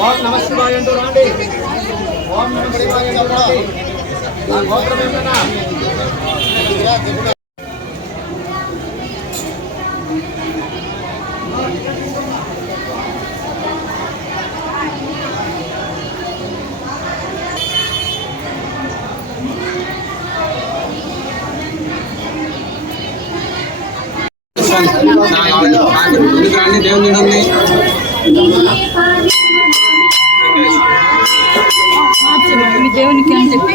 ఓం నమ అంటూ రాండి. ఓం అంటూ రాండి. నా గోత్రం ఏంటన్నా ముందుకు దేవుని ఉంది దేవునికి అని చెప్పి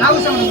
नाव सांग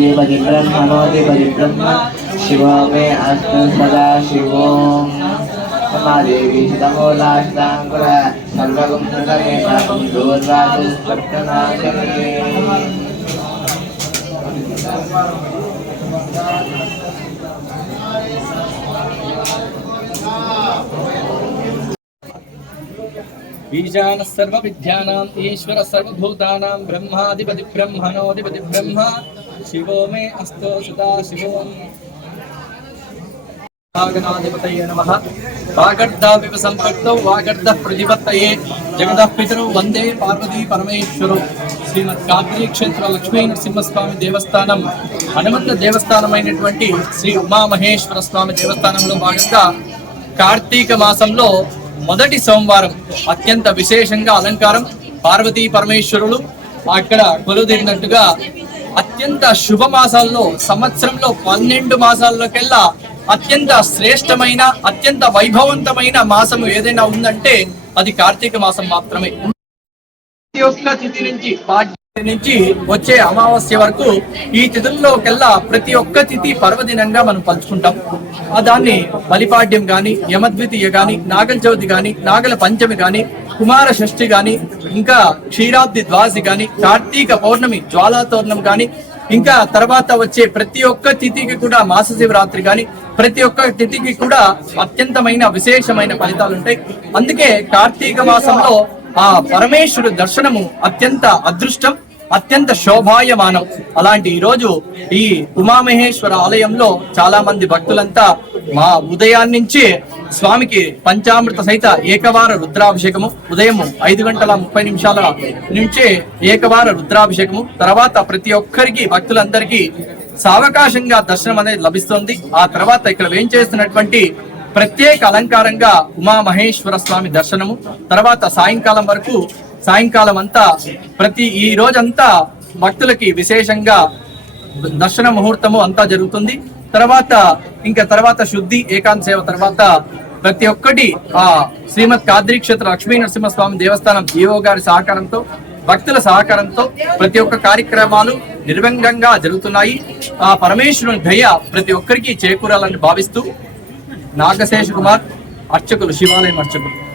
शिवाय परिब्रह्मणोति परिब्रह्म शिवो मे अस्त सदा शिवो समादेवी शितमोलाष्टाङ्कुर सर्वगुं सदमे बीजान सर्व विद्यानाम ईश्वर सर्वभूतानाम ब्रह्माधिपति ब्रह्मणोधिपति ब्रह्मा। బ్రహ్మ శివో మే అస్తో సదా శివోం వాగనాధిపతయే నమః వాగర్ధావివ వందే పార్వతీ పరమేశ్వరు శ్రీమద్ కాద్రీ క్షేత్ర లక్ష్మీ నరసింహస్వామి దేవస్థానం హనుమంత దేవస్థానమైనటువంటి శ్రీ ఉమామహేశ్వర స్వామి దేవస్థానంలో భాగంగా కార్తీక మాసంలో మొదటి సోమవారం అత్యంత విశేషంగా అలంకారం పార్వతీ పరమేశ్వరులు. అక్కడ కొలుదిరినట్టుగా అత్యంత శుభ మాసాల్లో సంవత్సరంలో పన్నెండు మాసాల్లోకెల్లా అత్యంత శ్రేష్టమైన అత్యంత వైభవంతమైన మాసము ఏదైనా ఉందంటే అది కార్తీక మాసం మాత్రమే. తిథి నుంచి నుంచి వచ్చే అమావాస్య వరకు ఈ తిథుల్లోకెల్లా ప్రతి ఒక్క తిథి పర్వదినంగా మనం పంచుకుంటాం ఆ దాన్ని బలిపాడ్యం గాని యమద్వితీయ గాని నాగల చవితి గాని నాగల పంచమి గాని కుమార షష్ఠి గాని ఇంకా క్షీరాబ్ది ద్వాసి గాని కార్తీక పౌర్ణమి జ్వాలాతోరణం గాని ఇంకా తర్వాత వచ్చే ప్రతి ఒక్క తిథికి కూడా మాస శివరాత్రి గాని ప్రతి ఒక్క తిథికి కూడా అత్యంతమైన విశేషమైన ఫలితాలు ఉంటాయి అందుకే కార్తీక మాసంలో ఆ పరమేశ్వరుడు దర్శనము అత్యంత అదృష్టం అత్యంత శోభాయమానం. అలాంటి ఈ రోజు ఈ ఉమామహేశ్వర ఆలయంలో చాలా మంది భక్తులంతా మా ఉదయాన్నించి స్వామికి పంచామృత సహిత ఏకవార రుద్రాభిషేకము ఉదయం ఐదు గంటల ముప్పై నిమిషాల నుంచి ఏకవార రుద్రాభిషేకము. తర్వాత ప్రతి ఒక్కరికి భక్తులందరికీ సావకాశంగా దర్శనం అనేది లభిస్తుంది. ఆ తర్వాత ఇక్కడ ఏం చేస్తున్నటువంటి ప్రత్యేక అలంకారంగా ఉమా మహేశ్వర స్వామి దర్శనము. తర్వాత సాయంకాలం వరకు సాయంకాలం అంతా ప్రతి ఈ రోజంతా భక్తులకి విశేషంగా దర్శన ముహూర్తము అంతా జరుగుతుంది. తర్వాత ఇంకా తర్వాత శుద్ధి ఏకాంత సేవ తర్వాత ప్రతి ఒక్కటి ఆ శ్రీమద్ కాద్రిక్షేత్ర లక్ష్మీ నరసింహస్వామి దేవస్థానం ఈఓ గారి సహకారంతో భక్తుల సహకారంతో ప్రతి ఒక్క కార్యక్రమాలు నిర్వంగంగా జరుగుతున్నాయి. ఆ పరమేశ్వరుని దయ ప్రతి ఒక్కరికి చేకూరాలని భావిస్తూ నాగశేష్ కుమార్ అర్చకులు శివాలయం అర్చకులు.